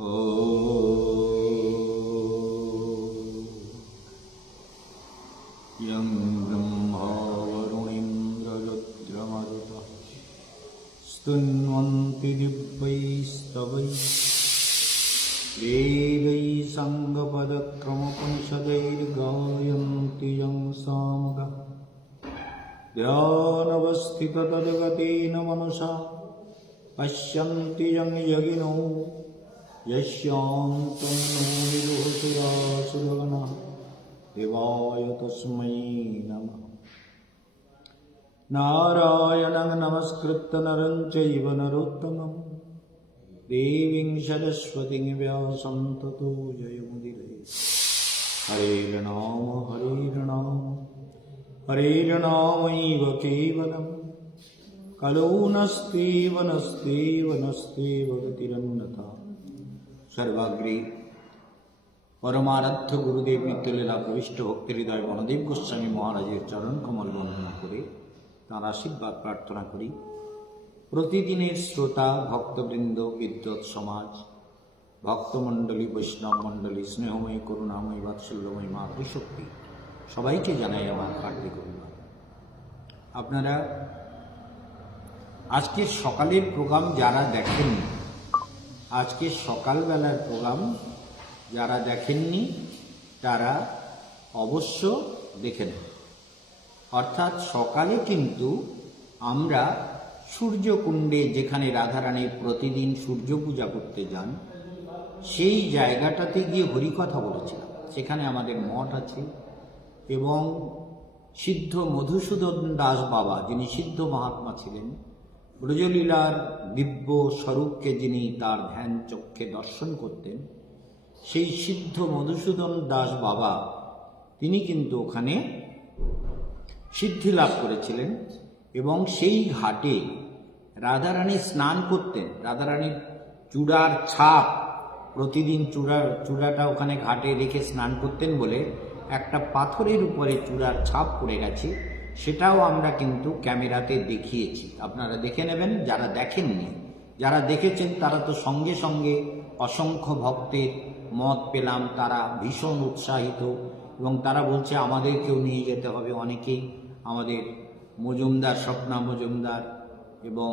यं ब्रह्मा वरुणेन्द्ररुद्रमरुतः स्तुन्वन्ति दिव्यैस्तवैः वेदैः साङ्गपदक्रमपनिषदैर्गायन्ति यं सामगाः ध्यानवस्थिततद्गतेन मनसा पश्यन्ति यं यगिनो यस्यान्तं नो विदुषयासुरगणः देवाय तस्मै नमः। नारायणं नमस्कृत्य नरं चैव नरोत्तमं देवीं सरस्वतीं व्यासं ततो जयमुदीरये। हरेर्नाम हरेर्नामैव केवलं कलो नस्त्येव गतिरन्यथा। सर्वाग्रे परमाराध्य गुरुदेव नित्यलीला प्रविष्ट भक्ति हृदय गणदेव गोस्वामी महाराजेर चरण कमल बंदना करे तार आशीर्वाद प्रार्थना करी। प्रतिदिनेर श्रोता भक्तबृंद विद्वत समाज भक्तमंडली वैष्णव मंडली स्नेहमयी करुणामयी वात्सल्यमयी मातृशक्ति सबाइके जानाई आमार हार्दिक अभिवादन। आपनारा आजके सकालेर प्रोग्राम जारा देखेननि, आजके सकाल बेलार प्रोग्राम যারা দেখেননি তারা অবশ্য দেখে নেন। অর্থাৎ সকালে কিন্তু আমরা সূর্যকুণ্ডে যেখানে রাধারানীর প্রতিদিন সূর্য পূজা করতে যান সেই জায়গাটাতে গিয়ে হরিকথা বলেছিলাম। সেখানে আমাদের মঠ আছে এবং সিদ্ধ মধুসূদন দাস বাবা যিনি সিদ্ধ মহাত্মা ছিলেন, ব্রজলীলার দিব্য স্বরূপকে যিনি তার ধ্যান চক্ষে দর্শন করতেন, সেই সিদ্ধ মধুসূদন দাস বাবা তিনি কিন্তু ওখানে সিদ্ধি লাভ করেছিলেন এবং সেই ঘাটে রাধারানী স্নান করতেন। রাধারানীর চূড়ার ছাপ প্রতিদিন চূড়াটা ওখানে ঘাটে রেখে স্নান করতেন বলে একটা পাথরের উপরে চূড়ার ছাপ পড়ে গেছে, সেটাও আমরা কিন্তু ক্যামেরাতে দেখিয়েছি, আপনারা দেখে নেবেন। যারা দেখেননি, যারা দেখেছেন তারা তো সঙ্গে সঙ্গে অসংখ্য ভক্তের মত পেলাম, তারা ভীষণ উৎসাহিত এবং তারা বলছে আমাদেরকেও নিয়ে যেতে হবে। অনেকেই আমাদের মজুমদার, স্বপ্না মজুমদার এবং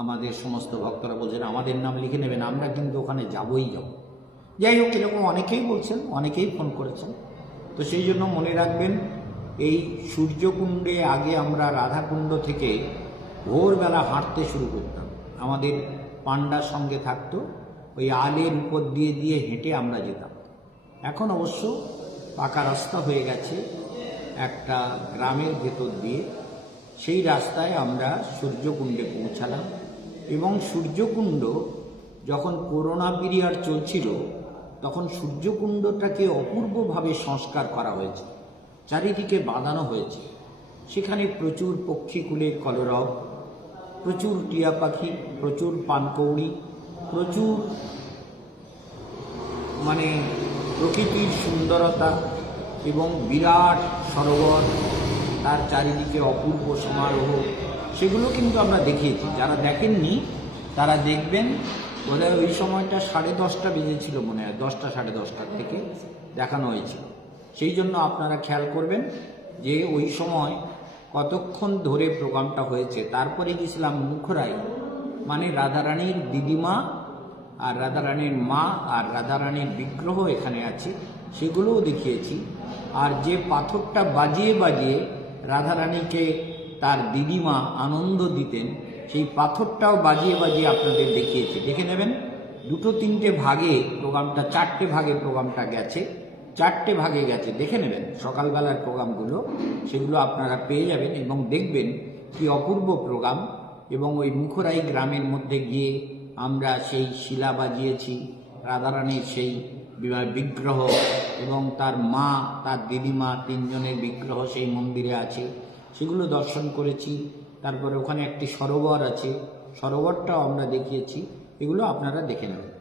আমাদের সমস্ত ভক্তরা বলছেন আমাদের নাম লিখে নেবেন, আমরা কিন্তু ওখানে যাবই যাব। যাই হোক, এরকম অনেকেই বলছেন, অনেকেই ফোন করেছেন। তো সেই জন্য মনে রাখবেন, এই সূর্যকুণ্ডে আগে আমরা রাধাকুণ্ড থেকে ভোরবেলা হাঁটতে শুরু করতাম। আমাদের পান্ডার সঙ্গে থাকতো, ওই আলের উপর দিয়ে দিয়ে হেঁটে আমরা যেতাম। এখন অবশ্য পাকা রাস্তা হয়ে গেছে একটা গ্রামের ভেতর দিয়ে, সেই রাস্তায় আমরা সূর্যকুণ্ডে পৌঁছালাম। এবং সূর্যকুণ্ড যখন করোনা পিরিয়ড চলছিল তখন সূর্যকুণ্ডটাকে অপূর্বভাবে সংস্কার করা হয়েছে, চারিদিকে বাঁধানো হয়েছে। সেখানে প্রচুর পক্ষীকুলের কলরব, প্রচুর টিয়া পাখি, প্রচুর পানকৌড়ি, প্রচুর মানে প্রকৃতির সুন্দরতা এবং বিরাট সরোবর, তার চারিদিকে অপূর্ব সমারোহ, সেগুলো কিন্তু আমরা দেখিয়েছি। যারা দেখেননি তারা দেখবেন। বোধহয় ওই সময়টা 10:30 বেজেছিল, মনে হয় 10টা 10:30 থেকে দেখানো হয়েছিল। সেই জন্য আপনারা খেয়াল করবেন যে ওই সময় কতক্ষণ ধরে প্রোগ্রামটা হয়েছে। তারপরে গেছিলাম মুখরাই, মানে রাধারানীর দিদিমা আর রাধারানীর মা আর রাধারানীর বিগ্রহ এখানে আছে, সেগুলোও দেখিয়েছি। আর যে পাথরটা বাজিয়ে বাজিয়ে রাধারানীকে তার দিদিমা আনন্দ দিতেন, সেই পাথরটাও বাজিয়ে বাজিয়ে আপনাদের দেখিয়েছি, দেখে নেবেন। 2-3টে ভাগে প্রোগ্রামটা, 4টে ভাগে প্রোগ্রামটা গেছে, 4টে ভাগে গেছে, দেখে নেবেন সকালবেলার প্রোগ্রামগুলো, সেগুলো আপনারা পেয়ে যাবেন এবং দেখবেন কি অপূর্ব প্রোগ্রাম। এবং ওই মুখরাই গ্রামের মধ্যে গিয়ে আমরা সেই শিলা বাজিয়েছি, রাধারানীর সেই বিগ্রহ এবং তার মা, তার দিদিমা, 3জনের বিগ্রহ সেই মন্দিরে আছে, সেগুলো দর্শন করেছি। তারপরে ওখানে একটি সরোবর আছে, সরোবরটাও আমরা দেখিয়েছি, এগুলো আপনারা দেখে নেবেন।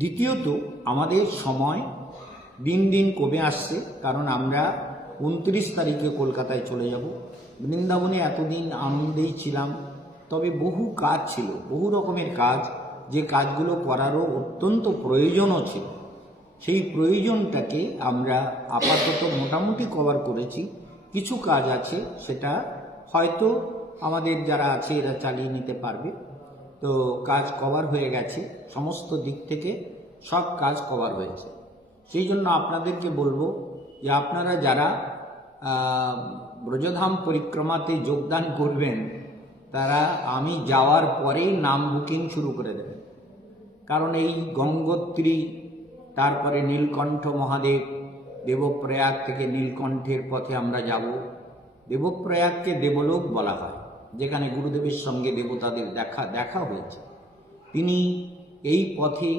দ্বিতীয়ত, আমাদের সময় দিন দিন কমে আসছে, কারণ আমরা 29 তারিখে কলকাতায় চলে যাব। বৃন্দাবনে এতদিন আনন্দেই ছিলাম, তবে বহু কাজ ছিল, বহু রকমের কাজ। যে কাজগুলো করারও অত্যন্ত প্রয়োজনও ছিল, সেই প্রয়োজনটাকে আমরা আপাতত মোটামুটি কভার করেছি। কিছু কাজ আছে, সেটা হয়তো আমাদের যারা আছে এরা চালিয়ে নিতে পারবে। তো কাজ কভার হয়ে গেছে, সমস্ত দিক থেকে সব কাজ কভার হয়েছে। সেই জন্য আপনাদেরকে বলবো যে আপনারা যারা ব্রজধাম পরিক্রমাতে যোগদান করবেন, তারা আমি যাওয়ার পরেই নাম বুকিং শুরু করে দেবেন। কারণ এই গঙ্গোত্রী, তারপরে নীলকণ্ঠ মহাদেব, দেবপ্রয়াগ থেকে নীলকণ্ঠের পথে আমরা যাব। দেবপ্রয়াগকে দেবলোক বলা হয়, যেখানে গুরুদেবের সঙ্গে দেবতাদের দেখা হয়েছে। তিনি এই পথে,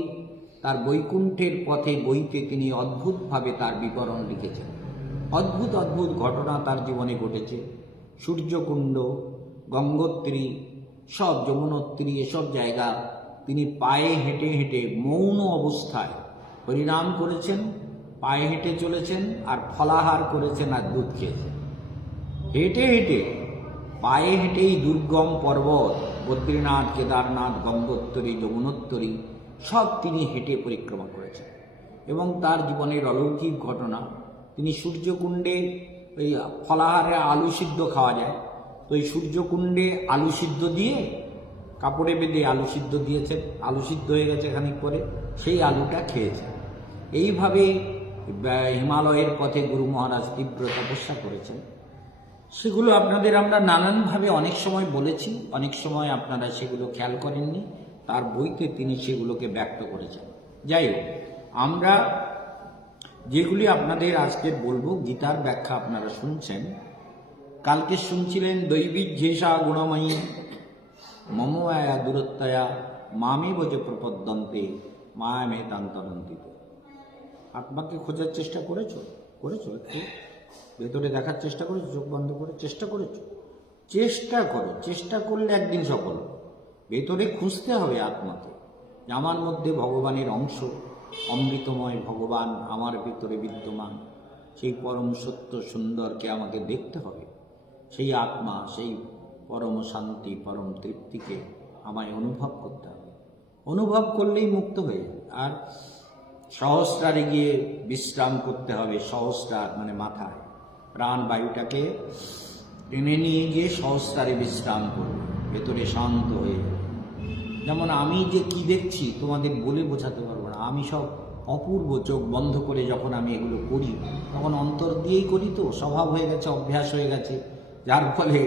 তার বৈকুণ্ঠের পথে বইতে তিনি অদ্ভুতভাবে তার বিবরণ লিখেছেন। অদ্ভুত অদ্ভুত ঘটনা তার জীবনে ঘটেছে। সূর্যকুণ্ড, গঙ্গোত্রী, সব যমুনোত্রী, এসব জায়গা তিনি পায়ে হেঁটে হেঁটে মৌন অবস্থায় হরিনাম করেছেন, পায়ে হেঁটে চলেছেন, আর ফলাহার করেছেন, আর দুধ খেয়েছেন। হেঁটে হেঁটে, পায়ে হেঁটেই দুর্গম পর্বত বদ্রীনাথ, কেদারনাথ, গঙ্গোত্তরী, যমুনোত্তরী সব তিনি হেঁটে পরিক্রমা করেছেন। এবং তার জীবনের অলৌকিক ঘটনা, তিনি সূর্যকুণ্ডে, ওই ফলাহারে আলু সিদ্ধ খাওয়া যায়, তো ওই সূর্যকুণ্ডে আলু সিদ্ধ দিয়ে কাপড়ে বেঁধে আলু সিদ্ধ দিয়েছেন, আলু সিদ্ধ হয়ে গেছে খানিক পরে, সেই আলুটা খেয়েছেন। এইভাবে হিমালয়ের পথে গুরু মহারাজ তীব্র তপস্যা করেছেন। সেগুলো আপনাদের আমরা নানানভাবে অনেক সময় বলেছি, অনেক সময় আপনারা সেগুলো খেয়াল করেননি। তার বইতে তিনি সেগুলোকে ব্যক্ত করেছেন। যাই হোক, আমরা যেগুলি আপনাদের আজকে বলবো, গীতার ব্যাখ্যা আপনারা শুনছেন। কালকে শুনছিলেন দৈবিক ঝেষা গুণময়ী মম আয়া দূরত্বয়া মামে বজে প্রপদ্যন্তে মায়ামে তান্তরন্তিতে। আত্মাকে খোঁজার চেষ্টা করেছো একটু ভেতরে দেখার চেষ্টা করেছো, চোখ বন্ধ করে চেষ্টা করেছো? চেষ্টা করো, চেষ্টা করলে একদিন সফল। ভেতরে খুঁজতে হবে আত্মাকে, আমার মধ্যে ভগবানের অংশ, অমৃতময় ভগবান আমার ভিতরে বিদ্যমান। সেই পরম সত্য সুন্দরকে আমাকে দেখতে হবে। সেই আত্মা, সেই পরম শান্তি, পরম তৃপ্তিকে আমায় অনুভব করতে হবে। অনুভব করলেই মুক্ত হয়ে যাবে। আর সহস্রারে গিয়ে বিশ্রাম করতে হবে। সহস্রার মানে মাথায়, প্রাণবায়ুটাকে টেনে নিয়ে গিয়ে সহস্রারে বিশ্রাম করবে, ভেতরে শান্ত হয়ে যাবে। যেমন আমি যে কি দেখছি তোমাদের বলে বোঝাতে পারবো না। আমি সব অপূর্ব, চোখ বন্ধ করে যখন আমি এগুলো করি, তখন অন্তর দিয়েই করি, তো স্বভাব হয়ে গেছে, অভ্যাস হয়ে গেছে, যার ফলে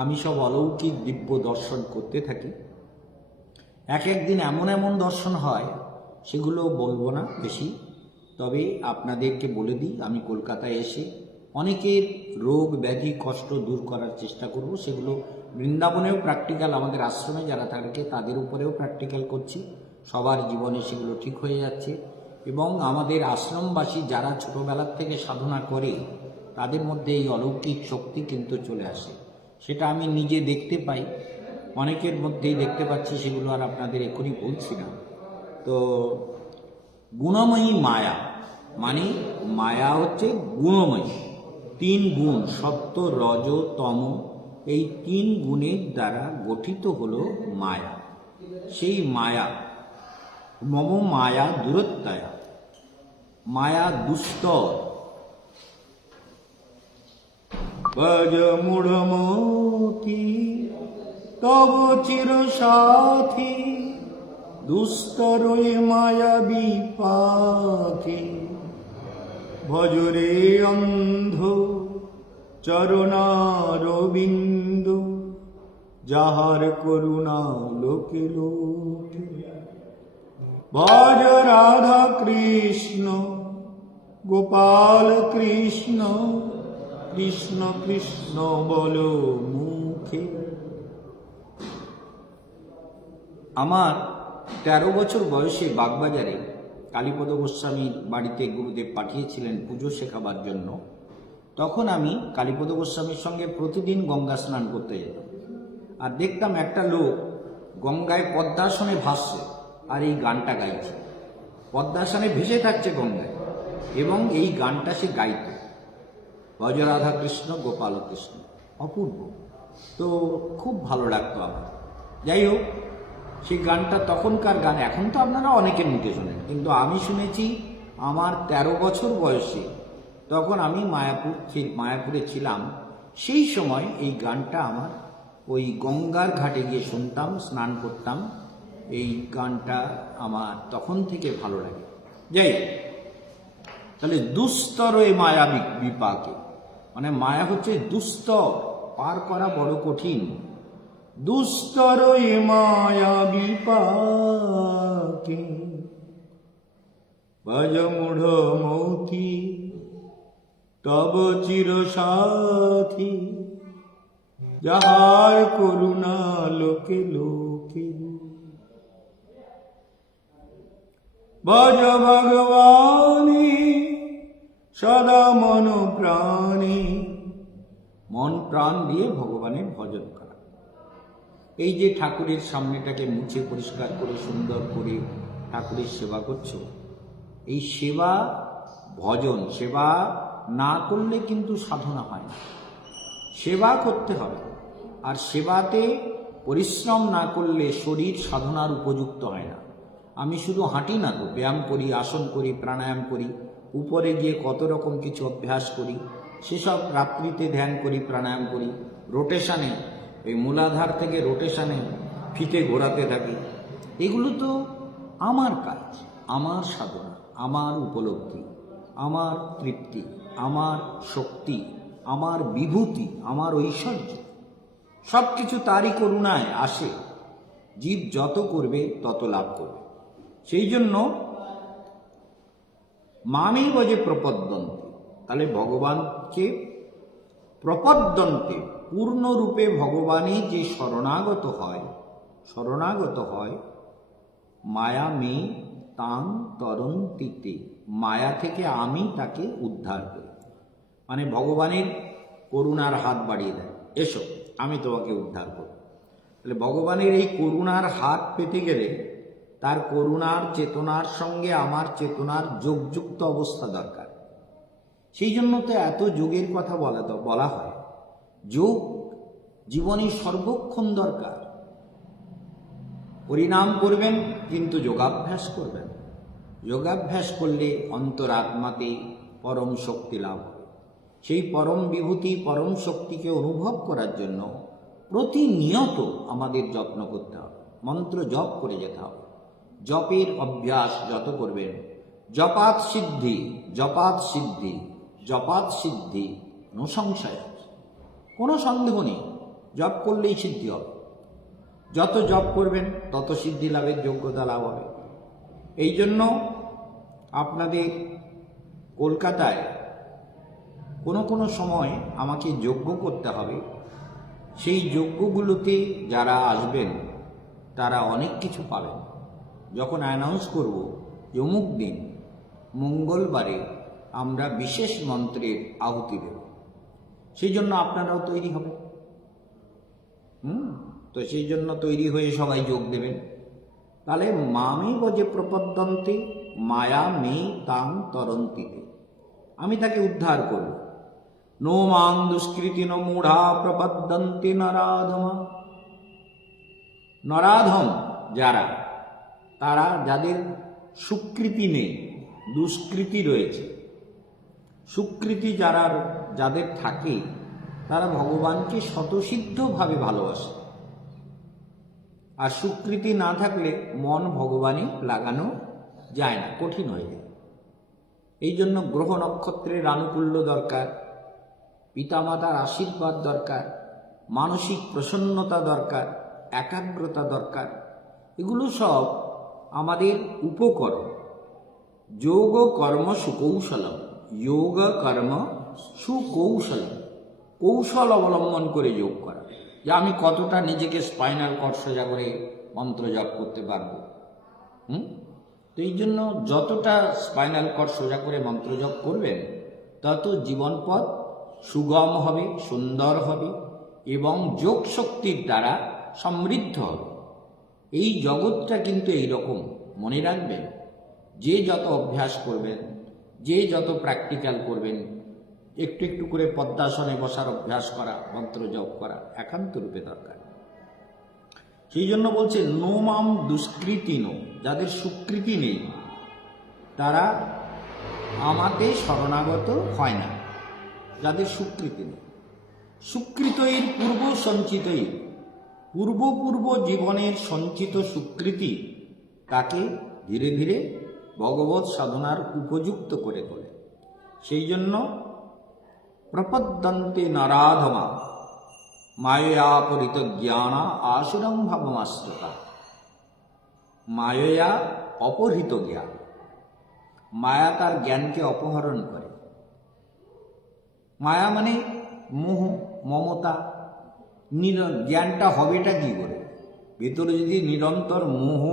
আমি সব অলৌকিক দিব্য দর্শন করতে থাকি। এক একদিন এমন এমন দর্শন হয়, সেগুলো বলবো না বেশি, তবে আপনাদেরকে বলে দিই, আমি কলকাতায় এসে অনেকের রোগ ব্যাধি কষ্ট দূর করার চেষ্টা করব। সেগুলো বৃন্দাবনেও প্র্যাকটিক্যাল, আমাদের আশ্রমে যারা থাকে তাদের উপরেও প্র্যাকটিক্যাল করছি। সবার জীবনে সেগুলো ঠিক হয়ে যাচ্ছে। এবং আমাদের আশ্রমবাসী যারা ছোটোবেলার থেকে সাধনা করে, তাদের মধ্যে এই অলৌকিক শক্তি কিন্তু চলে আসে। সেটা আমি নিজে দেখতে পাই, অনেকের মধ্যেই দেখতে পাচ্ছি। সেগুলো আর আপনাদের এখনই বলছি না। তো গুণময়ী মায়া, মানে মায়া হচ্ছে গুণময়ী। 3 গুণ, সত্য, রজ, তম, এই 3 গুণের দ্বারা গঠিত হলো মায়া। সেই মায়া, মম মায়া দূরত্বয়া, মায়া দুস্তর। ভজ মূঢ়মতি তব চির সাথী, দুস্তরে মায়া বিপাথী। ভজরে অন্ধ চরণারবিন্দ, যাহার করুণা লোকে লোকে। ভজ রাধা কৃষ্ণ গোপাল কৃষ্ণ, কৃষ্ণ কৃষ্ণ বল মুখে। আমার 13 বছর বয়সে বাগবাজারে কালীপদ গোস্বামীর বাড়িতে গুরুদেব পাঠিয়েছিলেন পুজো শেখাবার জন্য। তখন আমি কালীপদ গোস্বামীর সঙ্গে প্রতিদিন গঙ্গা স্নান করতে যেতাম। আর দেখতাম একটা লোক গঙ্গায় পদ্মাসনে ভাসছে, আর এই গানটা গাইছে। পদ্মাসনে ভেসে থাকছে গঙ্গায়, এবং এই গানটা সে গাইত, ভজ রাধা কৃষ্ণ গোপাল কৃষ্ণ। অপূর্ব। তো খুব ভালো লাগতো আমার। যাই হোক, সেই গানটা তখনকার গান, এখন তো আপনারা অনেকের মুখে শোনেন, কিন্তু আমি শুনেছি আমার 13 বছর বয়সে, তখন আমি মায়াপুরে ছিলাম। সেই সময় এই গানটা আমার ওই গঙ্গার ঘাটে গিয়ে শুনতাম, স্নান করতাম। এই গানটা আমার তখন থেকে ভালো লাগে। যাই হোক, তাহলে দুস্তর এ মায়া বিপাকে, মানে মায়া হচ্ছে দুস্তর, পার করা বড় কঠিন। দুস্তর এ মায়া বিপাকে ভজ মূঢ় মৌতি তব চির সাথী, যাহার করুণা লোকে লোকে। ভজ ভগবানী সদা মন প্রাণী, মন প্রাণ দিয়ে ভগবানের ভজন করা। এই যে ঠাকুরের সামনেটাকে মুছে পরিষ্কার করে সুন্দর করে ঠাকুরের সেবা করছো, এই সেবা ভজন, সেবা না করলে কিন্তু সাধনা হয় না। সেবা করতে হবে, আর সেবাতে পরিশ্রম না করলে শরীর সাধনার উপযুক্ত হয় না। আমি শুধু হাঁটি না তো, ব্যায়াম করি, আসন করি, প্রাণায়াম করি, উপরে গিয়ে কত রকম কিছু অভ্যাস করি, সেসব রাত্রিতে ধ্যান করি, প্রাণায়াম করি, রোটেশনে, এই মূলাধার থেকে রোটেশনে ফিতে ঘোরাতে থাকি। এগুলো তো আমার কাজ, আমার সাধনা, আমার উপলব্ধি, আমার তৃপ্তি, আমার শক্তি, আমার বিভূতি, আমার ঐশ্বর্য, সব কিছু তারই করুণায় আসে। জীব যত করবে তত লাভ করবে। সেই জন্য মামেব যে প্রপদ্যন্তে, তাহলে ভগবানকে প্রপদ্যন্তে পূর্ণরূপে ভগবানই যে শরণাগত হয়, মায়া মে তাং তরন্তিতে, মায়া থেকে আমি তাকে উদ্ধার করি। মানে ভগবানের করুণার হাত বাড়িয়ে দেয়, এসো আমি তোমাকে উদ্ধার করব। তাহলে ভগবানের এই করুণার হাত পেতে গেলে তার করুণার চেতনার সঙ্গে আমার চেতনার যোগযুক্ত অবস্থা দরকার। সেই জন্য তো এত যোগের কথা বলা হয়। যোগ জীবনে সর্বক্ষণ দরকার। পরিণাম করবেন কিন্তু যোগাভ্যাস করবেন। যোগাভ্যাস করলে অন্তরাত্মাতে পরম শক্তি লাভ হবে। সেই পরম বিভূতি, পরম শক্তিকে অনুভব করার জন্য প্রতিনিয়ত আমাদের যত্ন করতে হবে, মন্ত্র জপ করে যেতে হবে। জপের অভ্যাস যত করবেন, জপাত সিদ্ধি, জপাত সিদ্ধি, জপাত সিদ্ধি নো সংশয়, কোনো সন্দেহ নেই, জপ করলেই সিদ্ধি হবে। যত জপ করবেন তত সিদ্ধি লাভের যোগ্যতা লাভ হবে। এই জন্য আপনাদের কলকাতায় কোনো সময় আমাকে যজ্ঞ করতে হবে। সেই যজ্ঞগুলোতে যারা আসবেন তারা অনেক কিছু পাবেন। যখন অ্যানাউন্স করব যে অমুক দিন মঙ্গলবারে আমরা বিশেষ মন্ত্রের আহুতি দেব, সেই জন্য আপনারাও তৈরি হবেন। তো সেই জন্য তৈরি হয়ে সবাই যোগ দেবেন। তাহলে মামেব যে প্রপদ্যন্তে মায়া মে তাং তরন্তিতে, আমি তাকে উদ্ধার করব। নো মাং দুষ্কৃতি ন মূঢ়া প্রপদ্যন্তে নরাধমা, নরাধম যারা, তারা যাদের সুকৃতি নেই, দুষ্কৃতি রয়েছে, সুকৃতি যাদের থাকে তারা ভগবানকে স্বতঃসিদ্ধভাবে ভালোবাসে। আর সুকৃতি না থাকলে মন ভগবানে লাগানো যায় না, কঠিন হয়ে যায়। এই জন্য গ্রহ নক্ষত্রের আনুকূল্য দরকার, পিতামাতার আশীর্বাদ দরকার, মানসিক প্রসন্নতা দরকার, একাগ্রতা দরকার। এগুলো সব আমাদের উপকরণ। যোগ কর্ম সুকৌশলম, যোগ কর্ম সুকৌশলম, কৌশল অবলম্বন করে যোগ করা, যে আমি কতটা নিজেকে স্পাইনাল কর্ড সোজা করে মন্ত্র জপ করতে পারবো। তো এই জন্য যতটা স্পাইনাল কর্ড সোজা করে মন্ত্র জপ করবেন তত জীবনপথ সুগম হবে, সুন্দর হবে এবং যোগ শক্তির দ্বারা সমৃদ্ধ হবে। এই জগৎটা কিন্তু এইরকম, মনে রাখবেন। যে যত অভ্যাস করবেন, যে যত প্র্যাকটিক্যাল করবেন, একটু একটু করে পদ্মাসনে বসার অভ্যাস করা, মন্ত্র জপ করা একান্ত রূপে দরকার। সেই জন্য বলছে নো মাম দুষ্কৃতি নো, যাদের সুকৃতি নেই তারা আমাতে শরণাগত হয় না। যাদের সুকৃতি নেই, সুকৃতই পূর্ব সঞ্চিতই, পূর্ব জীবনের সঞ্চিত সুকৃতি তাকে ধীরে ধীরে ভগবৎ সাধনার উপযুক্ত করে তোলে। সেই জন্য প্রপদ্যন্তে নারাধমা মায়া পরিত জ্ঞানা আসুরং ভাবমাশ্রতা। মায়া অপহৃত জ্ঞান, মায়া তার জ্ঞানকে অপহরণ করে। মায়া মানে মোহ, মমতা। জ্ঞানটা হবেটা কি করে? ভেতরে যদি নিরন্তর মোহ,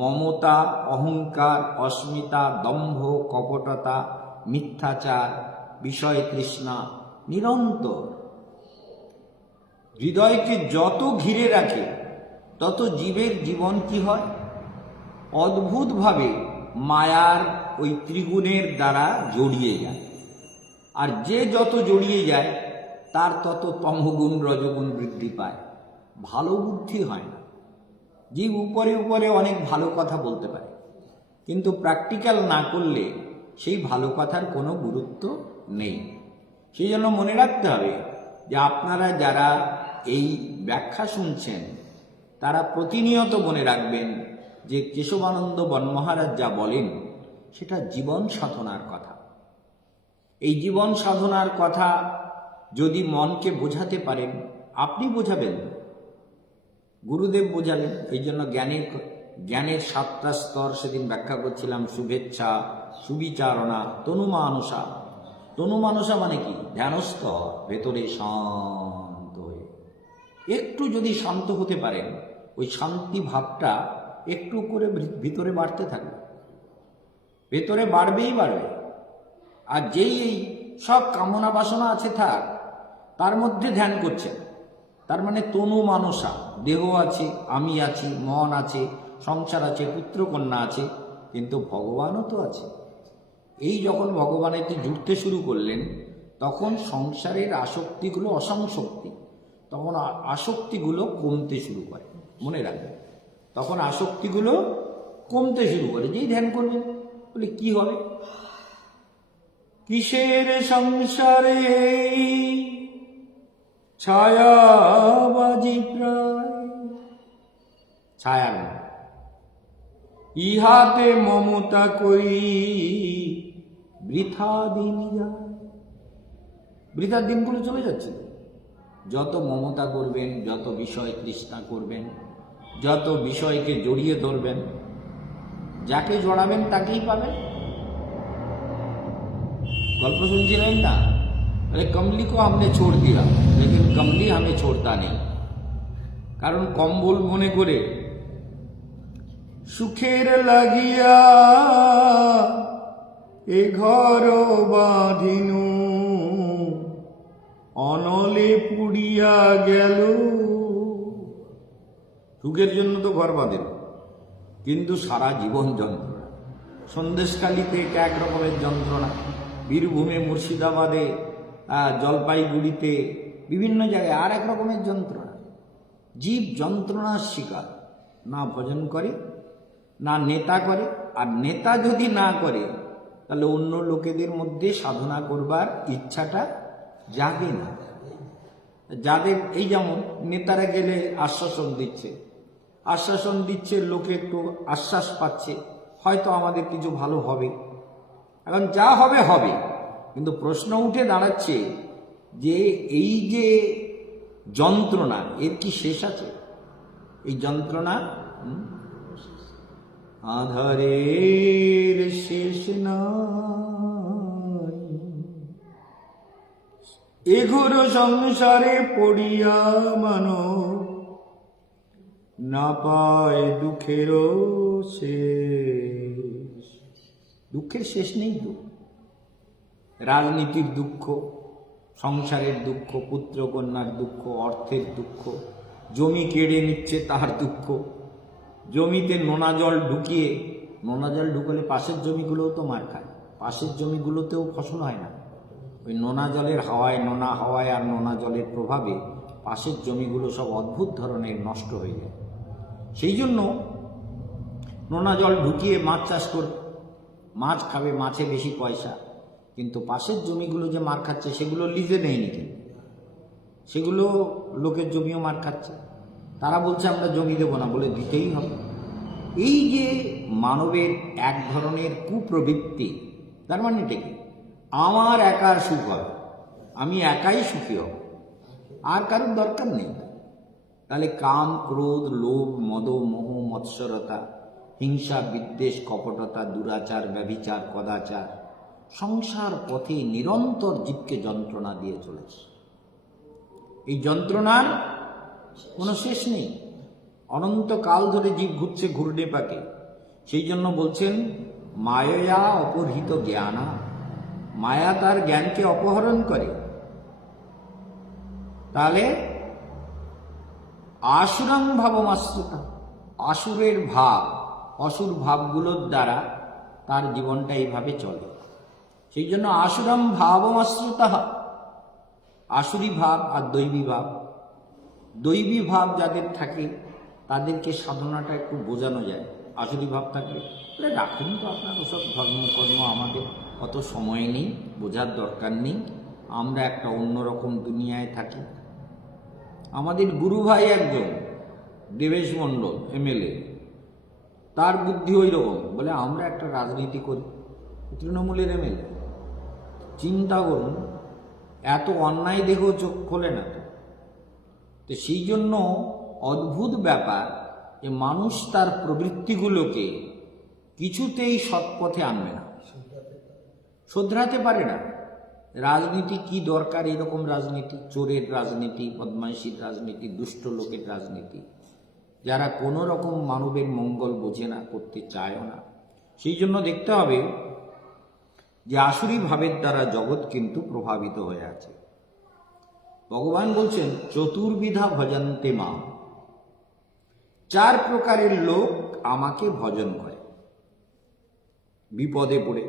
মমতা, অহংকার, অস্মিতা, দম্ভ, কপটতা, মিথ্যাচার, বিষয় তৃষ্ণা নিরন্তর হৃদয়কে যত ঘিরে রাখে, তত জীবের জীবন কি হয়? অদ্ভুতভাবে মায়ার ওই ত্রিগুণের দ্বারা জড়িয়ে যায়। আর যে যত জড়িয়ে যায় তার তত তমগুণ রজগুণ বৃদ্ধি পায়, ভালো বুদ্ধি হয় না। জীব উপরে উপরে অনেক ভালো কথা বলতে পারে, কিন্তু প্র্যাকটিক্যাল না করলে সেই ভালো কথার কোনো গুরুত্ব নেই। সেই জন্য মনে রাখতে হবে যে আপনারা যারা এই ব্যাখ্যা শুনছেন তারা প্রতিনিয়ত মনে রাখবেন যে কেশবানন্দ বনমহারাজ যা বলেন সেটা জীবন সাধনার কথা। এই জীবন সাধনার কথা যদি মনকে বোঝাতে পারেন, আপনি বোঝাবেন, গুরুদেব বোঝালেন। এই জন্য জ্ঞানের 7টা স্তর সেদিন ব্যাখ্যা করছিলাম। শুভেচ্ছা, সুবিচারণা, তনুমানসা। তনুমানসা মানে কি? ধ্যানস্থ, ভেতরে শান্ত হয়ে। একটু যদি শান্ত হতে পারেন, ওই শান্তি ভাবটা একটু করে ভিতরে বাড়তে থাকবে, ভেতরে বাড়বেই বাড়বে। আর যেই এই সব কামনা বাসনা আছে থাক, তার মধ্যে ধ্যান করছেন, তার মানে তনু মানসা। দেহ আছে, আমি আছি, মন আছে, সংসার আছে, পুত্রকন্যা আছে, কিন্তু ভগবানও তো আছে। এই যখন ভগবানেতে জুড়তে শুরু করলেন, তখন সংসারের আসক্তিগুলো অসংশক্তি, তখন আসক্তিগুলো কমতে শুরু করে। মনে রাখবেন, তখন আসক্তিগুলো কমতে শুরু করে। যেই ধ্যান করবেন, বলে কি হবে? কিসের সংসারে ছায়াবাজি প্রায়, ছায়ার ইহাতে মমতা করি বৃথা দিন যায়। বৃথার দিনগুলো চলে যাচ্ছে। যত মমতা করবেন, যত বিষয় তৃষ্ণা করবেন, যত বিষয়কে জড়িয়ে ধরবেন, যাকে জড়াবেন তাকেই পাবেন। गल्प सुनছিলেন না? अरे कमली को हमने छोड़ दिया, लेकिन कमली हमें छोड़ता नहीं। कारण कम्बल मने करे सुखेर लागिया ए घर बाँधिनु अनले पुड़िया गेल। सुखेर जन्य तो घर बाँधेन, किन्तु सारा जीवन যন্ত্রণা। সন্দেশখালীতে এক রকমের যন্ত্রণা, বীরভূমে, মুর্শিদাবাদে, জলপাইগুড়িতে, বিভিন্ন জায়গায় আর এক রকমের যন্ত্রণা। জীব যন্ত্রণার শিকার। না ভজন করে, না নেতা করে। আর নেতা যদি না করে, তাহলে অন্য লোকেদের মধ্যে সাধনা করবার ইচ্ছাটা জাগে না। যাদের এই যেমন নেতারা গেলে আশ্বাসন দিচ্ছে, লোকে একটু আশ্বাস পাচ্ছে, হয়তো আমাদের কিছু ভালো হবে। এখন যা হবে হবে, কিন্তু প্রশ্ন উঠে দাঁড়াচ্ছে যে এই যে যন্ত্রণা, এর কি শেষ আছে? এই যন্ত্রণা আধারের শেষ নাই, এঘোর সংসারে পড়িয়া মানব না পায় দুঃখেরও শেষ। দুঃখের শেষ নেই তো। রাজনীতির দুঃখ, সংসারের দুঃখ, পুত্রকন্যার দুঃখ, অর্থের দুঃখ, জমি কেড়ে নিচ্ছে তার দুঃখ, জমিতে নোনা জল ঢুকিয়ে, নোনা জল ঢুকলে পাশের জমিগুলোও তো মার খায়, পাশের জমিগুলোতেও ফসল হয় না। ওই নোনা জলের হাওয়ায়, নোনা হাওয়ায় আর নোনা জলের প্রভাবে পাশের জমিগুলো সব অদ্ভুত ধরনের নষ্ট হয়ে যায়। সেই জন্য নোনা জল ঢুকিয়ে মাছ চাষ করবে, মাছ খাবে, মাছে বেশি পয়সা। কিন্তু পাশের জমিগুলো যে মার খাচ্ছে সেগুলো লিজে নেয়নি, কিন্তু সেগুলো লোকের জমিও মার খাচ্ছে। তারা বলছে আমরা জমি দেবো না, বলে দিতেই হবে। এই যে মানবের এক ধরনের কুপ্রবৃত্তি, তার মানে কি আমার একার সুখ হবে, আমি একাই সুখী হব, আর কারোর দরকার নেই। তাহলে কাম, ক্রোধ, লোভ, মদ, মোহ, মৎসরতা, হিংসা, বিদ্বেষ, কপটতা, দুরাচার, ব্যভিচার, কদাচার সংসার পথে নিরন্তর জীবকে যন্ত্রণা দিয়ে চলেছে। এই যন্ত্রণার কোনো শেষ নেই, অনন্তকাল ধরে জীব ঘুরছে ঘূর্ণে পাকে। সেই জন্য বলছেন মায়া অপহৃত জ্ঞানা, মায়া তার জ্ঞানকে অপহরণ করে। তাহলে আসুরং ভাবমাশ্রিতা, আসুরের ভাব, অসুর ভাবগুলোর দ্বারা তার জীবনটা এইভাবে চলে। সেই জন্য আসুরং ভাবমাশ্রিতা, আসুরি ভাব আর দৈবী ভাব। দৈবী ভাব যাদের থাকে তাদেরকে সাধনাটা একটু বোঝানো যায়। আসুরি ভাব থাকলে রাখুন তো আপনার ওসব ধর্মকর্ম, আমাদের অত সময় নেই, বোঝার দরকার নেই, আমরা একটা অন্যরকম দুনিয়ায় থাকি। আমাদের গুরু ভাই একজন দেবেশ মণ্ডল এমএলএ, তার বুদ্ধি ওই রকম, বলে আমরা একটা রাজনীতি করি, তৃণমূলের এমএলএ। চিন্তা করুন, এত অন্যায় দেখেও চোখ খোলে না। তো সেই জন্য অদ্ভুত ব্যাপার যে মানুষ তার প্রবৃত্তিগুলোকে কিছুতেই সৎপথে আনবে না, শোধরাতে পারে না। রাজনীতি কি দরকার, এরকম রাজনীতি, চোরের রাজনীতি, বদমাইশির রাজনীতি, দুষ্ট লোকের রাজনীতি, যারা কোনো রকম মানবের মঙ্গল বোঝে না, করতে চায়ও না। সেই জন্য দেখতে হবে যে আসুরি ভাবের দ্বারা জগৎ কিন্তু প্রভাবিত হয়ে আছে। ভগবান বলছেন চতুর্বিধা ভজন্তে মা, চার প্রকারের লোক আমাকে ভজন করে। বিপদে পড়ে,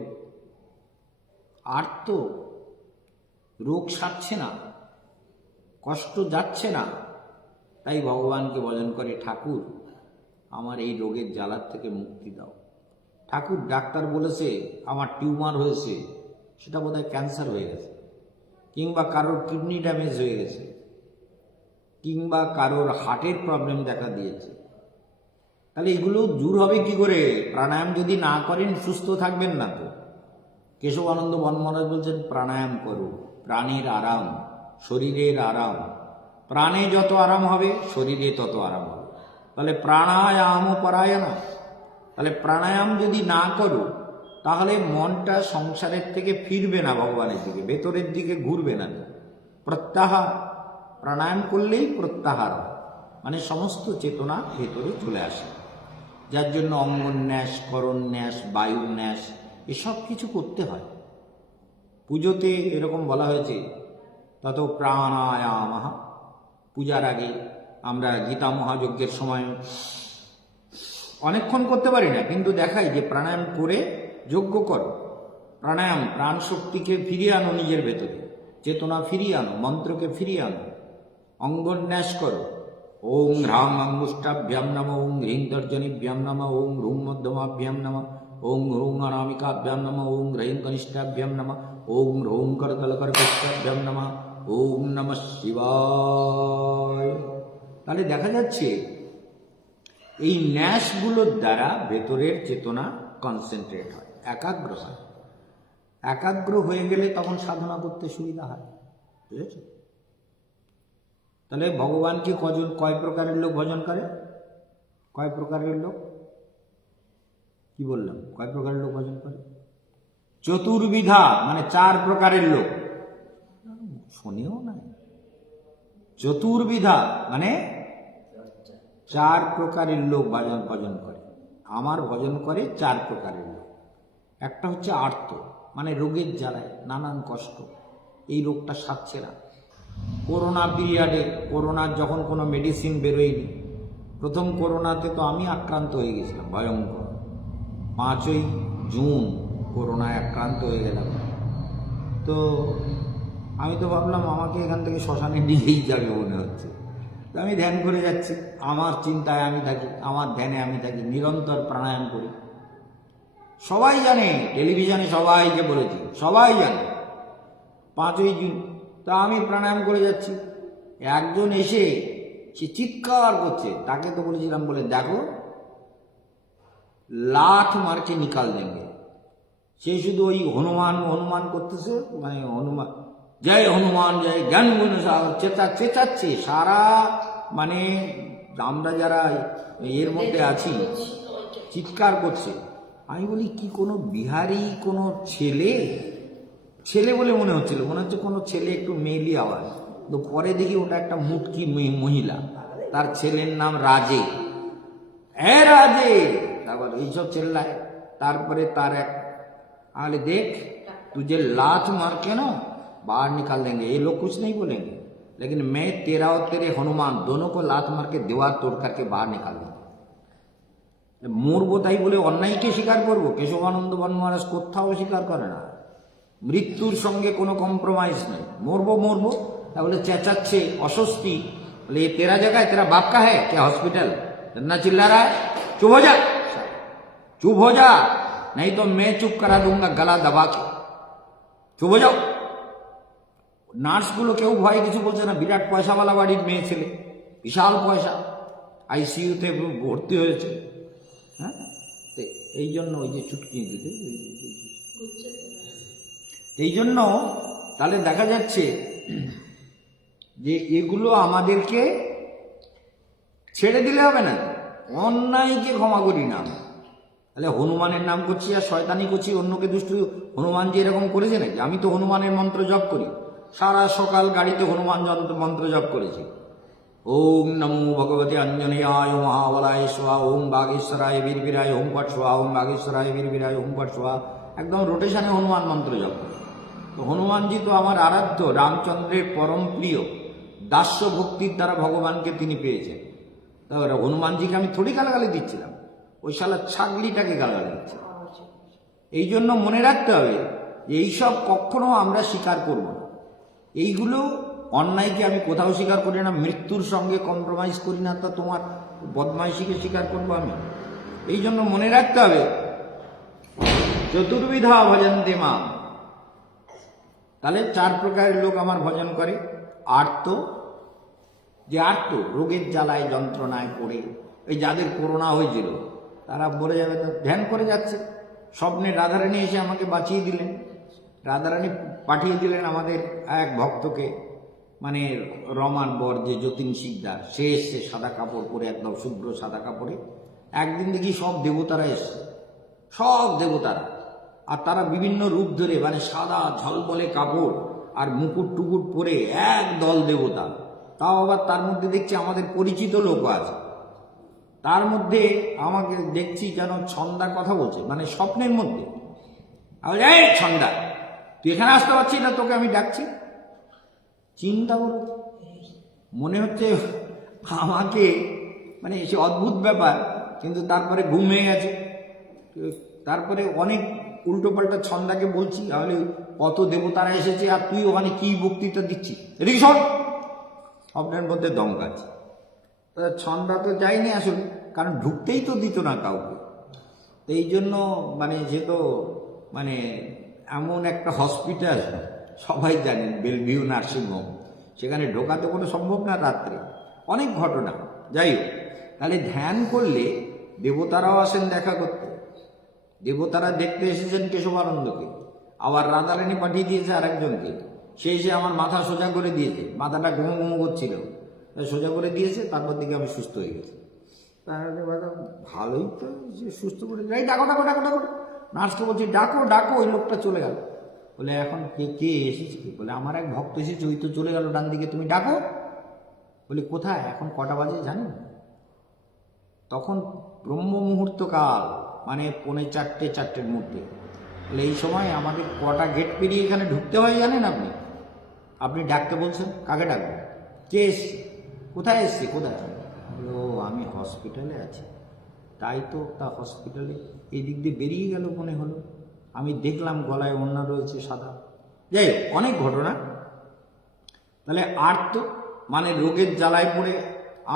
আর তো রোগ সারছে না, কষ্ট যাচ্ছে না, তাই ভগবানকে ভজন করে, ঠাকুর আমার এই রোগের জ্বালার থেকে মুক্তি দাও। ঠাকুর ডাক্তার বলেছে আমার টিউমার হয়েছে, সেটা বোধহয় ক্যান্সার হয়ে গেছে, কিংবা কারোর কিডনি ড্যামেজ হয়ে গেছে, কিংবা কারোর হার্টের প্রবলেম দেখা দিয়েছে। তাহলে এগুলো দূর হবে কি করে? প্রাণায়াম যদি না করেন সুস্থ থাকবেন না তো। কেশবানন্দ বনমহারাজ বলছেন প্রাণায়াম করো, প্রাণের আরাম, শরীরের আরাম। প্রাণে যত আরাম হবে শরীরে তত আরাম হবে। তাহলে প্রাণায়াম পরায়ণ, তাহলে প্রাণায়াম যদি না করো তাহলে মনটা সংসারের থেকে ফিরবে না ভগবানের দিকে, ভেতরের দিকে ঘুরবে না। প্রত্যাহার, প্রাণায়াম করলেই প্রত্যাহার, মানে সমস্ত চেতনা ভেতরে চলে আসে। যার জন্য অঙ্গন্যাস, করন্যাস, বায়ুন্যাস এসব কিছু করতে হয়। পুজোতে এরকম বলা হয়েছে তত প্রাণায়াম। পূজার আগে আমরা গীতা মহাযজ্ঞের সময় অনেকক্ষণ করতে পারি না, কিন্তু দেখাই যে প্রাণায়াম করে যজ্ঞ করো। প্রাণায়াম প্রাণ শক্তিকে ফিরিয়ে আনো, নিজের ভেতরে চেতনা ফিরিয়ে আনো, মন্ত্রকে ফিরিয়ে আনো। অঙ্গন্যাস করো, ওং হ্রাং অঙ্গুষ্টাভ্যাম নম, ওং হ্রিং তর্জনীভ্যাম নম, ওং হ্রুং মধ্যমাভ্যাম নম, ওং হ্রুং অনামিকাভ্যাম নম, ওং হ্রৈং কনিষ্ঠাভ্যাম নম, ওং হ্রৌং করতলকরপৃষ্ঠাভ্যাম নম, ওং নমঃ শিবায়। তাহলে দেখা যাচ্ছে এই ন্যাসগুলোর দ্বারা ভেতরের চেতনা কনসেন্ট্রেট হয়, একাগ্র হয়। একাগ্র হয়ে গেলে তখন সাধনা করতে সুবিধা হয়, বুঝেছ? তাহলে ভগবানকে কয় প্রকারের লোক ভজন করে? কয় প্রকারের লোক? কি বললাম? কয় প্রকারের লোক ভজন করে? চতুর্বিধা, মানে চার প্রকারের লোক। শোনেও না। চতুর্বিধা মানে চার প্রকারের লোক ভজন করে। আমার ভজন করে চার প্রকারের লোক। একটা হচ্ছে আর্ত, মানে রোগের জ্বালায়, নানান কষ্ট, এই রোগটা সারছে না। করোনা পিরিয়ডে, করোনার যখন কোনো মেডিসিন বেরোয়নি, প্রথম করোনাতে তো আমি আক্রান্ত হয়ে গেছিলাম, ভয়ঙ্কর। 5ই জুন করোনায় আক্রান্ত হয়ে গেলাম। তো আমি তো ভাবলাম আমাকে এখান থেকে শ্মশানে নিয়েই যাবে মনে হচ্ছে। তো আমি ধ্যান করে যাচ্ছি, আমার চিন্তায় আমি থাকি, আমার ধ্যানে আমি থাকি, নিরন্তর প্রাণায়াম করি। সবাই জানে, টেলিভিশনে সবাইকে বলেছি, সবাই জানে 5ই জুন। তা আমি প্রাণায়াম করে যাচ্ছি, একজন এসে সে চিৎকার করছে, তাকে তো বলেছিলাম বলে দেখো লাঠ মারকে নিকাল দেंगे। সে শুধু ওই হনুমান হনুমান করতেছে, মানে হনুমান জয় হনুমান জয় জ্ঞান গুণ চেঁচাচ্ছে সারা, মানে আমরা যারা এর মধ্যে আছি চিৎকার করছে। আমি বলি কি কোনো বিহারি কোনো ছেলে ছেলে বলে মনে হচ্ছিল, মনে হচ্ছে কোনো ছেলে একটু মেয়েলি আওয়াজ। তো পরে দেখি ওটা একটা মুটকি মহিলা, তার ছেলের নাম রাজে। হ্যাঁ রাজে, তারপর এইসব চেল্লায়। তারপরে তার এক आले देख तुझे लात मार के ना बाहर निकाल देंगे, ये लोग कुछ नहीं बोलेंगे, लेकिन मैं तेरा और तेरे हनुमान दोनों को लात मार के दीवार तोड़ करके बाहर निकाल देंगे। মরবো তাই বলে অন্যায়কে স্বীকার করবো? কেশবানন্দ মহারাজ কোথাও স্বীকার করে না, মৃত্যুর সঙ্গে কোনো কম্প্রোমাইজ নেই। মরবো মরবো তাহলে চেঁচাচ্ছে, অস্বস্তি। বলে ये तेरा जगह है, तेरा बाप का है क्या हॉस्पिटल? इतना चिल्ला रहा है, चुप हो जा, चुप हो जा, नहीं तो मैं चुप करा दूंगा गला दबा के, চুপ হয়ে যাও। নার্সগুলো কেউ ভয় কিছু বলছে না, বিরাট পয়সাওয়ালা বাড়ির মেয়ে ছেলে, বিশাল পয়সা, আইসিইউতে ভর্তি হয়েছে। হ্যাঁ, এই জন্য ওই যে চুটকি দিতে, এই জন্য তাহলে দেখা যাচ্ছে যে এগুলো আমাদেরকে ছেড়ে দিলে হবে না, অন্যায়কে ক্ষমা করি না। তাহলে হনুমানের নাম করছি আর শয়তানি করছি, অন্যকে দুষ্টু। হনুমান যে এরকম করেছে নাকি? আমি তো হনুমানের মন্ত্র জপ করি, সারা সকাল গাড়িতে হনুমান মন্ত্র জপ করেছি। ওম নমো ভগবতে অঞ্জনেয়ায় মহাবলায় স্বাহা, ওম বাগেশ্বরায় বীরবীরায় ওম পট স্বাহা, ওম বাগেশ্বরায় বীরবীরায় ওম পট স্বাহা। একদম রোটেশনে হনুমান মন্ত্র জপ করি। তো হনুমানজি তো আমার আরাধ্য, রামচন্দ্রের পরম প্রিয়, দাস্য ভক্তির দ্বারা ভগবানকে তিনি পেয়েছেন। তাহলে হনুমানজিকে আমি থোড়ি গালাগালি দিচ্ছিলাম, ওই শালা ছাগলিটাকে গালাগালি দিচ্ছে। এই জন্য মনে রাখতে হবে যে এইসব কখনো আমরা স্বীকার করব না। এইগুলো অন্যায়কে আমি কোথাও স্বীকার করি না, মৃত্যুর সঙ্গে কম্প্রোমাইজ করি না। তা তোমার বদমাইশিকে স্বীকার করবো আমি? এই জন্য মনে রাখতে হবে চতুর্বিধা ভজন্তে মাম। তাহলে 4 প্রকারের লোক আমার ভজন করে। আর্ত, যে আর্ত রোগের জ্বালায় যন্ত্রণায় পড়ে, এই যাদের করোনা হয়েছিল তারা মরে যাবে, তো ধ্যান করে যাচ্ছে। স্বপ্নে রাধারানী এসে আমাকে বাঁচিয়ে দিলেন, রাধারানী পাঠিয়ে দিলেন আমাদের এক ভক্তকে, মানে রমান বর যে যতীন শিকদার, সে এসছে সাদা কাপড় পরে, একদম শুভ্র সাদা কাপড়ে। একদিন দেখি সব দেবতারা এসছে, সব দেবতারা, আর তারা বিভিন্ন রূপ ধরে, মানে সাদা ঝলবলে কাপড় আর মুকুট টুকুট পরে এক দল দেবতা। তাও আবার তার মধ্যে দেখছি আমাদের পরিচিত লোক আছে। তার মধ্যে আমাকে দেখছি যেন ছন্দা কথা বলছে, মানে স্বপ্নের মধ্যে। এই ছন্দা, তুই এখানে আসতে পারছিস না, তোকে আমি ডাকছি। চিন্তা করো, মনে হচ্ছে আমাকে, মানে সে অদ্ভুত ব্যাপার। কিন্তু তারপরে ঘুম হয়ে গেছে। তারপরে অনেক উল্টো পাল্টা ছন্দাকে বলছি, তাহলে কত দেবতারা এসেছে আর তুই ওখানে কি বক্তৃতা দিচ্ছিস, এদিকে শোন। স্বপ্নের মধ্যে দমকাচ্ছে। ছন্দা তো যায়নি আসলে, কারণ ঢুকতেই তো দিত না কাউকে। এই জন্য মানে সে তো মানে এমন একটা হসপিটাল, সবাই জানেন বেলভিউ নার্সিংহোম, সেখানে ঢোকাতে কোনো সম্ভব না রাত্রে, অনেক ঘটনা। যাই হোক, তাহলে ধ্যান করলে দেবতারাও আসেন দেখা করতে। দেবতারা দেখতে এসেছেন কেশবানন্দকে, আবার রাধারানী পাঠিয়ে দিয়েছে আরেকজনকে, সে এসে আমার মাথা সোজা করে দিয়েছে, মাথাটা ঘুমো ঘুমো করছিল, সোজা করে দিয়েছে। তারপর দিকে আমি সুস্থ হয়ে গেছি। তাহলে ভালোই তো, যে সুস্থ করে যাই, ডাকো ডাকো ডাকো ডাকো। নার্সকে বলছি ডাকো ডাকো, ওই লোকটা চলে গেল। বলে এখন কে কে এসেছে? বলে আমার এক ভক্ত এসেছে, ওই তো চলে গেল ডান দিকে, তুমি ডাকো। বলি কোথায়? এখন কটা বাজে জানি? তখন ব্রহ্ম মুহূর্তকাল, মানে 3:45-4টের মধ্যে। বলে এই সময় আমাদের কটা গেট পেরিয়ে এখানে ঢুকতে হয় জানেন আপনি? আপনি ডাকতে বলছেন, কাকে ডাকবেন? কে এসছে? কোথায় এসছে? কোথায়? ও আমি হসপিটালে আছি। তাই তো, তা হসপিটালে এই দিক দিয়ে বেরিয়ে গেল মনে হলো, আমি দেখলাম গলায় ওড়না রয়েছে সাদা। যাই হোক, অনেক ঘটনা। তাহলে আর্ত মানে রোগের জ্বালায় পড়ে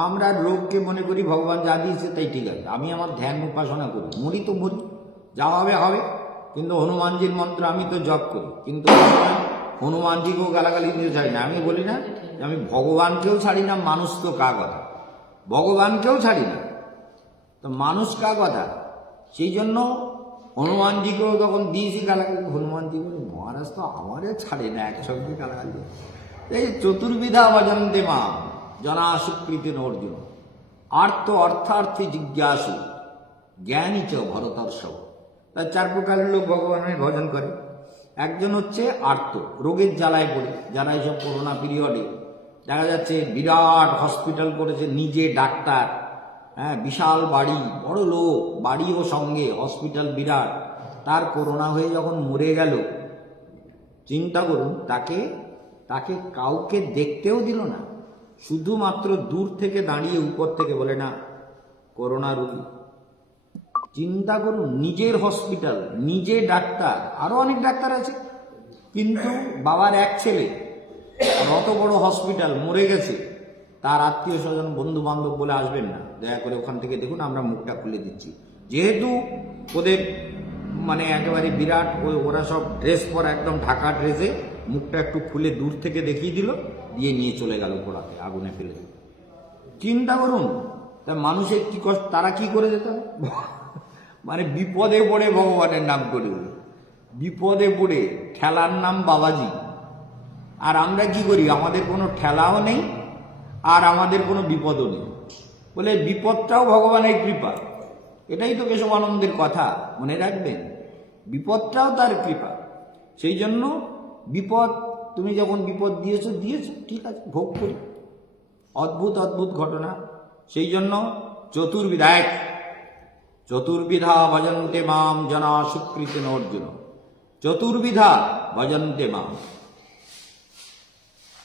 আমরা রোগকে মনে করি ভগবান যা দিয়েছে তাই ঠিক আছে, আমি আমার ধ্যান উপাসনা করি, মরি তো মরি, যা হবে হবে। কিন্তু হনুমানজির মন্ত্র আমি তো জপ করি, কিন্তু হনুমানজিকেও গালাগালি দিতে চাই না। আমি বলি না যে আমি ভগবানকেও ছাড়ি না, মানুষ তো কা কথা, ভগবানকেও ছাড়ি না, তো মানুষ কা কথা। সেই জন্য হনুমানজিকেও তখন দিয়েছি গালাগালি। হনুমানজি বলে মহারাজ তো আমারও ছাড়ে না, একসঙ্গে গালাগালি। এই চতুর্বিধা ভজন্তে মাম জনা সুকৃতি অর্জুন আর্ত অর্থার্থী জিজ্ঞাসু জ্ঞানী চ ভরতর্ষব। তার 4 প্রকারের লোক ভগবানের ভজন করে। একজন হচ্ছে আর্ত, রোগের জ্বালায় পড়ে, যারা এইসব করোনা পিরিয়ডে দেখা যাচ্ছে বিরাট হসপিটাল করেছে, নিজে ডাক্তার, হ্যাঁ, বিশাল বাড়ি, বড় লোক, বাড়িও সঙ্গে, হসপিটাল বিরাট, তার করোনা হয়ে যখন মরে গেল, চিন্তা করুন, তাকে কাউকে দেখতেও দিল না, শুধুমাত্র দূর থেকে দাঁড়িয়ে উপর থেকে বলে না করোনা রোগী। চিন্তা করুন, নিজের হসপিটাল, নিজে ডাক্তার, আরো অনেক ডাক্তার আছে, কিন্তু বাবার এক ছেলে, আর অত বড় হসপিটাল, মরে গেছে, তার আত্মীয় স্বজন বন্ধু বান্ধব বলে আসবেন না, দয়া করে ওখান থেকে দেখুন, আমরা মুখটা খুলে দিচ্ছি। যেহেতু ওদের মানে একেবারে বিরাট, ওরা সব ড্রেস পরা, একদম ঢাকা ড্রেসে, মুখটা একটু খুলে দূর থেকে দেখিয়ে দিল, দিয়ে নিয়ে চলে গেল পোড়াতে, আগুনে ফেলে দিল। চিন্তা করুন, তা মানুষের কি কষ্ট, তারা কি করে যেত, মানে বিপদে পড়ে ভগবানের নাম করে দিল, বিপদে পড়ে, ঠেলার নাম বাবাজি। আর আমরা কি করি, আমাদের কোনো ঠেলাও নেই আর আমাদের কোনো বিপদও নেই, বলে বিপদটাও ভগবানের কৃপা। এটাই তো কেশবানন্দের কথা, মনে রাখবেন, বিপদটাও তার কৃপা। সেই জন্য বিপদ, তুমি যখন বিপদ দিয়েছো, ঠিক আছে, ভোগ করি। অদ্ভুত অদ্ভুত ঘটনা। সেই জন্য চতুর্বিধা ভজন্তে মাম জনা সুকৃতেন অর্জুন, চতুর্বিধা ভজন্তে মাম,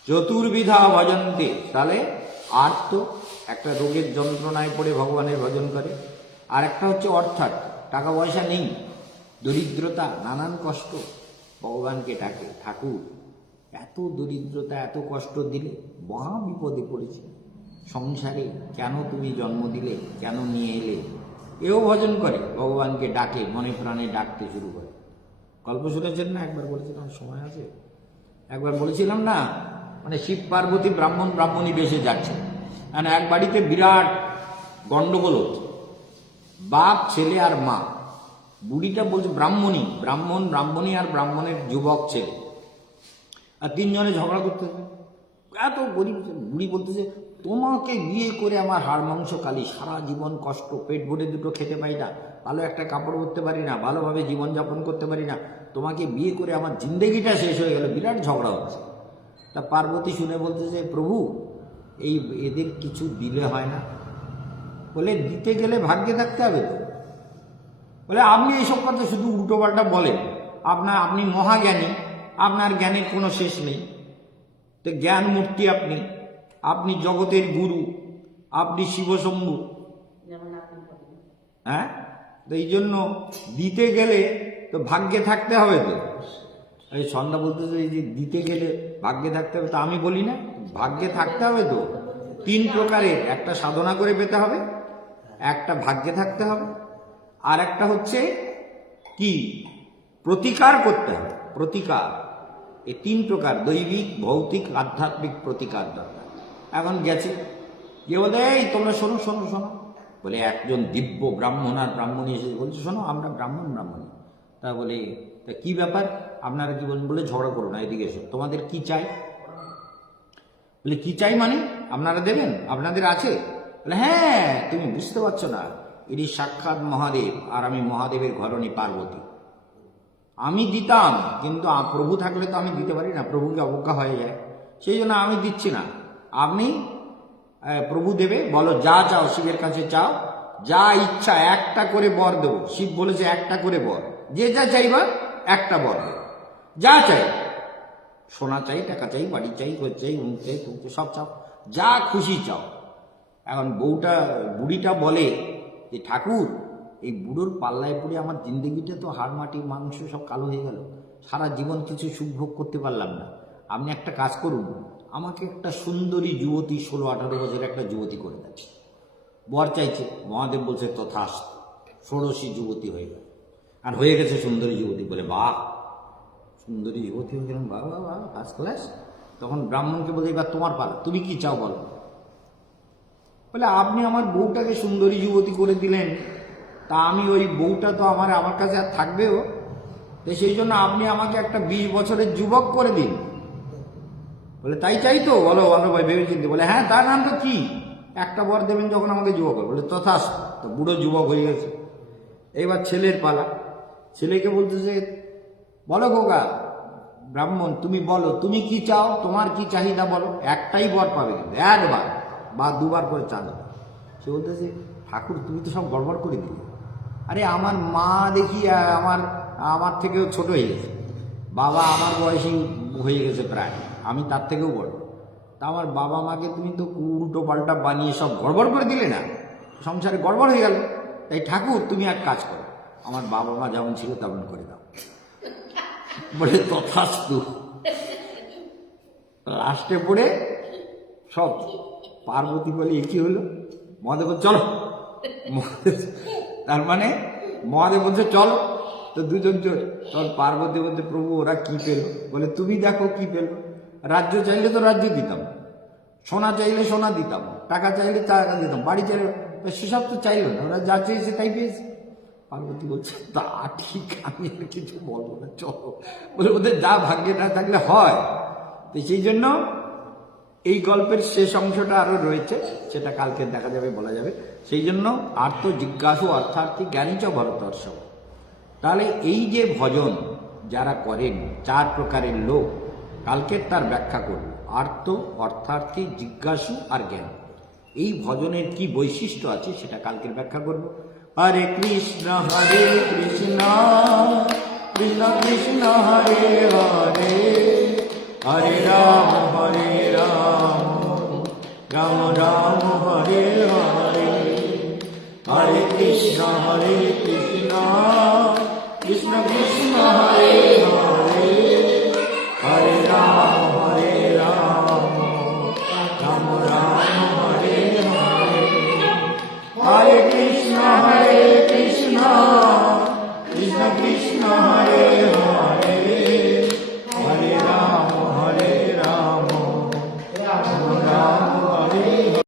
চতুর্বিধা ভজন্তে, তাহলে আর্ত, একটা রোগের যন্ত্রণায় পড়ে ভগবানের ভজন করে, আর একটা হচ্ছে অর্থাৎ টাকা পয়সা নেই, দরিদ্রতা, নানান কষ্ট, ভগবানকে ডাকে, ঠাকুর এত দরিদ্রতা, এত কষ্ট দিলে, মহা বিপদে পড়েছে সংসারে, কেন তুমি জন্ম দিলে, কেন নিয়ে এলে, এও ভজন করে, ভগবানকে ডাকে, মনে প্রাণে ডাকতে শুরু করে। গল্প শুনেছেন না, একবার বলেছিলাম, সময় আছে, একবার বলেছিলাম না, মানে শিব পার্বতী ব্রাহ্মণী বেশে যাচ্ছে, মানে এক বাড়িতে বিরাট গন্ডগোল হচ্ছে, বাপ, ছেলে আর মা। বুড়িটা বলছে, ব্রাহ্মণী আর ব্রাহ্মণের যুবক ছেলে, আর 3 জনে ঝগড়া করতেছে, এত গরিব। বুড়ি বলতেছে, তোমাকে বিয়ে করে আমার হাড় মাংস কালি, সারা জীবন কষ্ট, পেট ভরে দুটো খেতে পাই না, ভালো একটা কাপড় পরতে পারি না, ভালোভাবে জীবনযাপন করতে পারি না, তোমাকে বিয়ে করে আমার জিন্দেগিটা শেষ হয়ে গেল। বিরাট ঝগড়া হচ্ছে। তা পার্বতী শুনে বলতেছে, প্রভু এদের কিছু দিলে হয় না? বলে, দিতে গেলে ভাগ্যে থাকতে হবে তো। বলে, আপনি এইসব কথা শুধু উল্টো পাল্টা বলেন, আপনি মহাজ্ঞানী, আপনার জ্ঞানের কোনো শেষ নেই, তো জ্ঞান মূর্তি আপনি জগতের গুরু, আপনি শিবশম্ভু, হ্যাঁ, তো এই জন্য দিতে গেলে তো ভাগ্যে থাকতে হবে তো। এই সন্ধ্যা বলতেছে, এই যে দিতে গেলে ভাগ্যে থাকতে হবে, তো আমি বলি না, ভাগ্যে থাকতে হবে তো। 3 প্রকারের, একটা সাধনা করে পেতে হবে, একটা ভাগ্যে থাকতে হবে, আর একটা হচ্ছে কি, প্রতিকার করতে হবে, প্রতিকার। এই 3 প্রকার, দৈবিক, ভৌতিক, আধ্যাত্মিক প্রতিকার দরকার। এখন গেছে, যে বলে, এই তোমরা শোনো, বলে একজন দিব্য ব্রাহ্মণ আর ব্রাহ্মণী এসে বলছে, শোনো, আমরা ব্রাহ্মণী। তা বলে, তা কি ব্যাপার, আপনারা কি বলেন? বলে, ঝগড়া করো না, এদিকে এসো, তোমাদের কি চাই? বলে, কি চাই মানে, আপনারা দেবেন, আপনাদের আছে? বলে, হ্যাঁ, তুমি বুঝতে পারছো না, এটি সাক্ষাৎ মহাদেব, আর আমি মহাদেবের ঘরণী পার্বতী। আমি দিতাম, কিন্তু প্রভু থাকলে তো আমি দিতে পারি না, প্রভুকে অবজ্ঞা হয়ে যায়, সেই জন্য আমি দিচ্ছি না। আপনি, প্রভু দেবে, বলো যা চাও, শিবের কাছে চাও, যা ইচ্ছা, একটা করে বর দেবো। শিব বলেছে একটা করে বর, যে যা চাইবা একটা বর দেবো, যা চাই, সোনা চাই, টাকা চাই, বাড়ি চাই, ঘর চাই, অমুক চাই, তমুক, সব চাও, যা খুশি চাও। এখন বুড়িটা বলে যে, ঠাকুর, এই বুড়োর পাল্লায় পড়ে আমার জিন্দগিটা তো হাড় মাটি মাংস সব কালো হয়ে গেল, সারা জীবন কিছু সুখ ভোগ করতে পারলাম না। আপনি একটা কাজ করুন, আমাকে একটা সুন্দরী যুবতী 16-18 বছরের একটা যুবতী করে দেয়। বর চাইছে, মহাদেব বলছে তথাস্তু, ষোড়শী যুবতী হয়ে গেল, আর হয়ে গেছে সুন্দরী যুবতী। বলে বাহ, সুন্দরী যুবতী হয়ে গেলাম, বাহ বাহ বাহ, ফার্স্ট ক্লাস। তখন ব্রাহ্মণকে বলে এবার তোমার পালা, তুমি কি চাও বলো। বলে আপনি আমার বউটাকে সুন্দরী যুবতী করে দিলেন, তা আমি ওই বউটা তো আমার কাছে আর থাকবেও, তো সেই জন্য আপনি আমাকে একটা 20 বছরের যুবক করে দিন। বলে তাই চাই তো, বলো বলো ভাই ভেবে চিনতে। বলে হ্যাঁ, তার নাম তো কি, একটা বর দেবেন যখন আমাকে যুবক। বলে তথাস্তু। তো বুড়ো যুবক হয়ে গেছে। এবার ছেলের পালা। ছেলেকে বলতেছে বলো খোকা, ব্রাহ্মণ তুমি বলো, তুমি কি চাও, তোমার কি চাহিদা বলো, একটাই বর পাবে কিন্তু, একবার বা দুবার করে চাঁদ। সে বলতেছে ঠাকুর তুমি তো সব গড়বড় করে দিলে। আরে আমার মা দেখি আমার থেকেও ছোট হয়ে গেছে, বাবা আমার বয়সী হয়ে গেছে প্রায়, আমি তার থেকেও বড়। তা আমার বাবা মাকে তুমি তো উল্টো পাল্টা বানিয়ে সব গড়বড় করে দিলে না, সংসারে গড়বড় হয়ে গেল। তাই ঠাকুর তুমি এক কাজ করো, আমার বাবা মা যেমন ছিল তেমন করে দাও। বলে তথাস্তু। লাস্টে পড়ে সব পার্বতী বলে কি হলো, মহাদেব চলো, তার মানে মহাদেব বলছে চলো, তো দুজন চলে। তখন পার্বতী বলছে প্রভু ওরা কি পেল। বলে তুমি দেখো কি পেল, রাজ্য চাইলে তো রাজ্য দিতাম, সোনা চাইলে সোনা দিতাম, টাকা চাইলে টাকা দিতাম, বাড়ি চাইলে, সেসব তো চাইলো না, ওরা যা চেয়েছে তাই পেয়েছে। পার্বতী বলছে তা ঠিক, আমি আর কিছু বলবো না, চলো। বলে ওদের যা ভাগ্যে না থাকলে হয়। তো সেই জন্য এই গল্পের শেষ অংশটা আরো রয়েছে, সেটা কালকে দেখা যাবে, বলা যাবে। সেই জন্য আর্ত জিজ্ঞাসু অর্থার্থী জ্ঞানীচ ভরতর্ষব। তাহলে এই যে ভজন যারা করেন 4 প্রকারের লোক, কালকের তার ব্যাখ্যা করব। আর্ত, অর্থার্থী, জিজ্ঞাসু আর জ্ঞান। এই ভজনের কি বৈশিষ্ট্য আছে সেটা কালকের ব্যাখ্যা করব। হরে কৃষ্ণ কৃষ্ণ কৃষ্ণ হরে হরে, হরে রাম রাম রাম হরে হরে, হরে কৃষ্ণ কৃষ্ণ কৃষ্ণ হরে হরে,